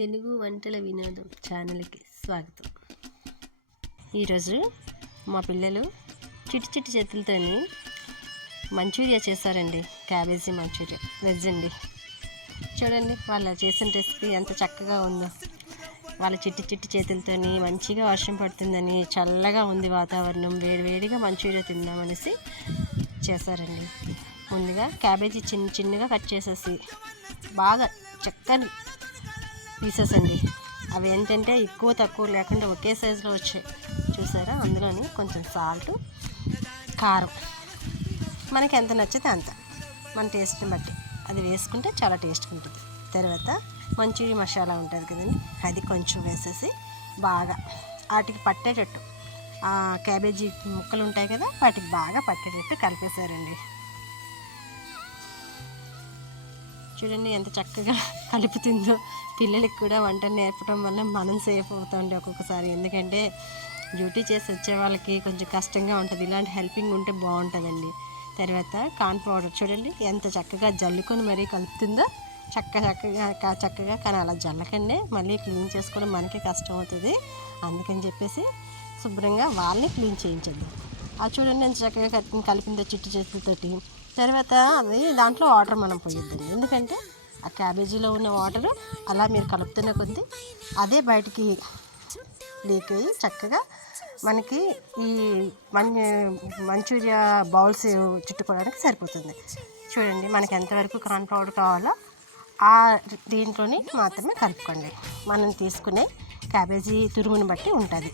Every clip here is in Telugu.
తెలుగు వంటల వినోదం ఛానల్కి స్వాగతం. ఈరోజు మా పిల్లలు చిట్టి చిట్టి చేతులతోని మంచూరియా చేశారండి. క్యాబేజీ మంచూరియా వెజ్ అండి. చూడండి వాళ్ళు చేసిన రెసిపీ ఎంత చక్కగా ఉందో. వాళ్ళ చిట్టి చిట్టి చేతులతోని మంచిగా వర్షం పడుతుందని, చల్లగా ఉంది వాతావరణం, వేడివేడిగా మంచూరియా తిందామనేసి చేశారండి. ముందుగా క్యాబేజీ చిన్నగా కట్ చేసేసి బాగా చక్కని పీసెస్ అండి. అవి ఏంటంటే ఎక్కువ తక్కువ లేకుండా ఒకే సైజులో వచ్చాయి చూసారా. అందులోని కొంచెం సాల్ట్, కారం మనకి ఎంత నచ్చితే అంత, మన టేస్ట్ని బట్టి అది వేసుకుంటే చాలా టేస్ట్గా ఉంటుంది. తర్వాత మంచూరియా మసాలా ఉంటుంది కదండి, అది కొంచెం వేసేసి బాగా వాటికి పట్టేటట్టు, ఆ క్యాబేజీ ముక్కలు ఉంటాయి కదా వాటికి బాగా పట్టేటట్టు కలిపేశారండి. చూడండి ఎంత చక్కగా కలుపుతుందో. పిల్లలకి కూడా వంట నేర్పడం వల్ల మనం సేఫ్ అవుతామండి ఒక్కొక్కసారి. ఎందుకంటే డ్యూటీ చేసి వచ్చే వాళ్ళకి కొంచెం కష్టంగా ఉంటుంది, ఇలాంటి హెల్పింగ్ ఉంటే బాగుంటుందండి. తర్వాత కార్న్ పౌడర్ చూడండి ఎంత చక్కగా జల్లుకొని మరీ కలుపుతుందో. చక్కగా కానీ అలా జల్లకండి, మళ్ళీ క్లీన్ చేసుకోవడం మనకే కష్టం అవుతుంది. అందుకని చెప్పేసి శుభ్రంగా వాళ్ళని క్లీన్ చేయించేద్దాం. అది చూడండి ఎంత చక్కగా కలిపిందో చిట్టి చేతులతోటి. తర్వాత అది దాంట్లో వాటర్ మనం పోయొద్దండి, ఎందుకంటే ఆ క్యాబేజీలో ఉన్న వాటర్ అలా మీరు కలుపుతున్న కొద్దీ అదే బయటికి లీక్ అయ్యి చక్కగా మనకి ఈ మంచూరియా బౌల్స్ చుట్టుకోవడానికి సరిపోతుంది. చూడండి మనకి ఎంతవరకు కార్న్ పౌడర్ కావాలో ఆ దీంట్లోని మాత్రమే కలుపుకోండి. మనం తీసుకునే క్యాబేజీ తురుముని బట్టి ఉంటుంది.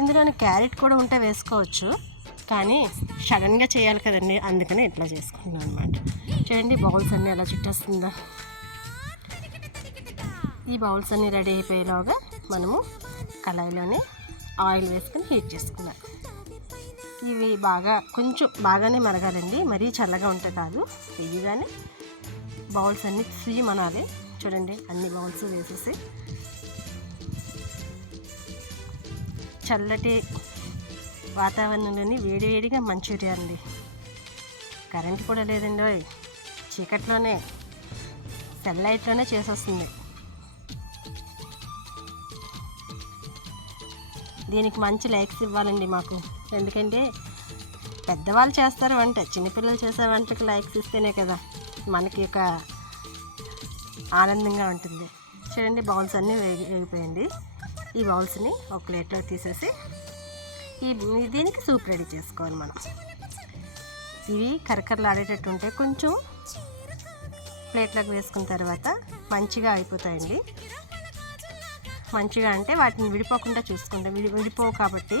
ఇందులోని క్యారెట్ కూడా ఉంటే వేసుకోవచ్చు, కానీ సడన్గా చేయాలి కదండి, అందుకని ఇట్లా చేసుకుంటున్నాను అనమాట. చూడండి బౌల్స్ అన్నీ ఎలా చుట్టేస్తుందా. ఈ బౌల్స్ అన్నీ రెడీ అయిపోయేలాగా మనము కళాయిలోనే ఆయిల్ వేసుకొని హీట్ చేసుకున్నాం. ఇవి కొంచెం బాగానే మరగాలండి, మరీ చల్లగా ఉంటే కాదు. వేయగానే బౌల్స్ అన్నీ మనాలి. చూడండి అన్ని బౌల్స్ వేసేసి చల్లటి వాతావరణంలోని వేడివేడిగా మంచూరియా అండి. కరెంట్ కూడా లేదండి, చీకట్లోనే సెల్ లైట్లోనే చేసేస్తుంది. దీనికి మంచి లైక్స్ ఇవ్వాలండి మాకు, ఎందుకంటే పెద్దవాళ్ళు చేస్తారు వంట, చిన్నపిల్లలు చేసే వంటకి లైక్స్ ఇస్తేనే కదా మనకి ఒక ఆనందంగా ఉంటుంది. చూడండి బౌల్స్ అన్నీ వేగిపోయండి. ఈ బౌల్స్ని ఒక ప్లేట్లో తీసేసి దీనికి సూప్ రెడీ చేసుకోవాలి మనం. ఇవి కరకరలాడేటట్టు ఉంటే కొంచెం ప్లేట్లోకి వేసుకున్న తర్వాత మంచిగా అయిపోతాయండి. మంచిగా అంటే వాటిని విడిపోకుండా చూసుకుంటే విడిపోవు కాబట్టి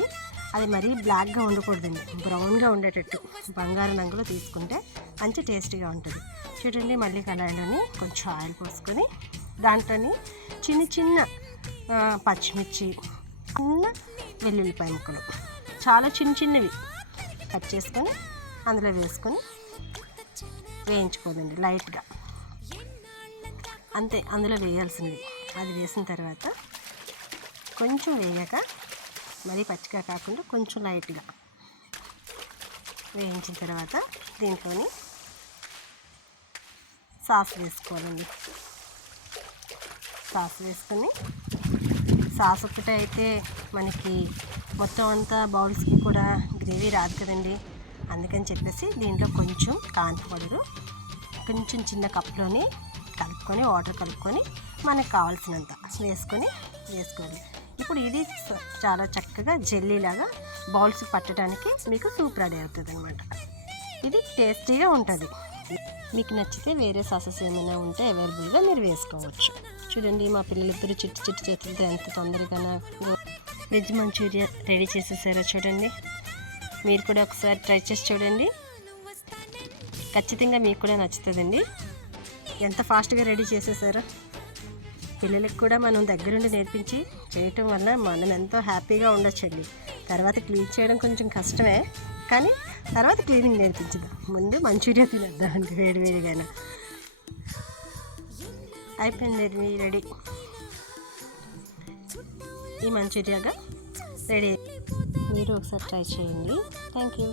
అది మరీ బ్లాక్గా ఉండకూడదండి, బ్రౌన్గా ఉండేటట్టు బంగారు రంగులో తీసుకుంటే మంచి టేస్టీగా ఉంటుంది. చూడండి మళ్ళీ కళాయిలోని కొంచెం ఆయిల్ పోసుకొని దాంట్లోని చిన్న పచ్చిమిర్చి, వెల్లుల్లిపాయ ముక్కలు చాలా చిన్నవి కట్ చేసుకొని అందులో వేసుకొని వేయించుకోదండి లైట్గా, అంతే అందులో వేయాల్సింది. అది వేసిన తర్వాత కొంచెం వేగాక, మరీ పచ్చిగా కాకుండా కొంచెం లైట్గా వేయించిన తర్వాత దీంట్లోని సాస్ వేసుకోవాలండి. సాస్ వేసుకొని, సాస్ ఒక్కటే అయితే మనకి మొత్తం అంతా బౌల్స్కి కూడా గ్రేవీ రాదు కదండి. అందుకని చెప్పేసి దీంట్లో కొంచెం కార్న్ పౌడరు కొంచెం చిన్న కప్లోని కలుపుకొని, వాటర్ కలుపుకొని మనకు కావాల్సినంత వేసుకోవాలి. ఇప్పుడు ఇది చాలా చక్కగా జెల్లీలాగా బౌల్స్ పట్టడానికి మీకు సూప్ రెడీ అవుతుంది అనమాట. ఇది టేస్టీగా ఉంటుంది. మీకు నచ్చితే వేరే సాసెస్ ఏమైనా ఉంటే అవైలబుల్గా మీరు వేసుకోవచ్చు. చూడండి మా పిల్లలిద్దరూ చిట్టి చేతులతో ఎంత తొందరగా వెజ్ మంచూరియా రెడీ చేసేసారో చూడండి. మీరు కూడా ఒకసారి ట్రై చేసి చూడండి, ఖచ్చితంగా మీకు కూడా నచ్చుతుందండి. ఎంత ఫాస్ట్గా రెడీ చేసేసారో. పిల్లలకు కూడా మనం దగ్గరుండి నేర్పించి చేయటం వల్ల మనం ఎంతో హ్యాపీగా ఉండొచ్చండి. తర్వాత క్లీన్ చేయడం కొంచెం కష్టమే, కానీ తర్వాత క్లీనింగ్ నేర్పించదు. ముందు మంచూరియా తినేద్దామండి వేడివేడిగానే. అయిపోయింది రెడీ. ఈ మంచూరియాగా రెడీ. మీరు ఒకసారి ట్రై చేయండి. Thank you.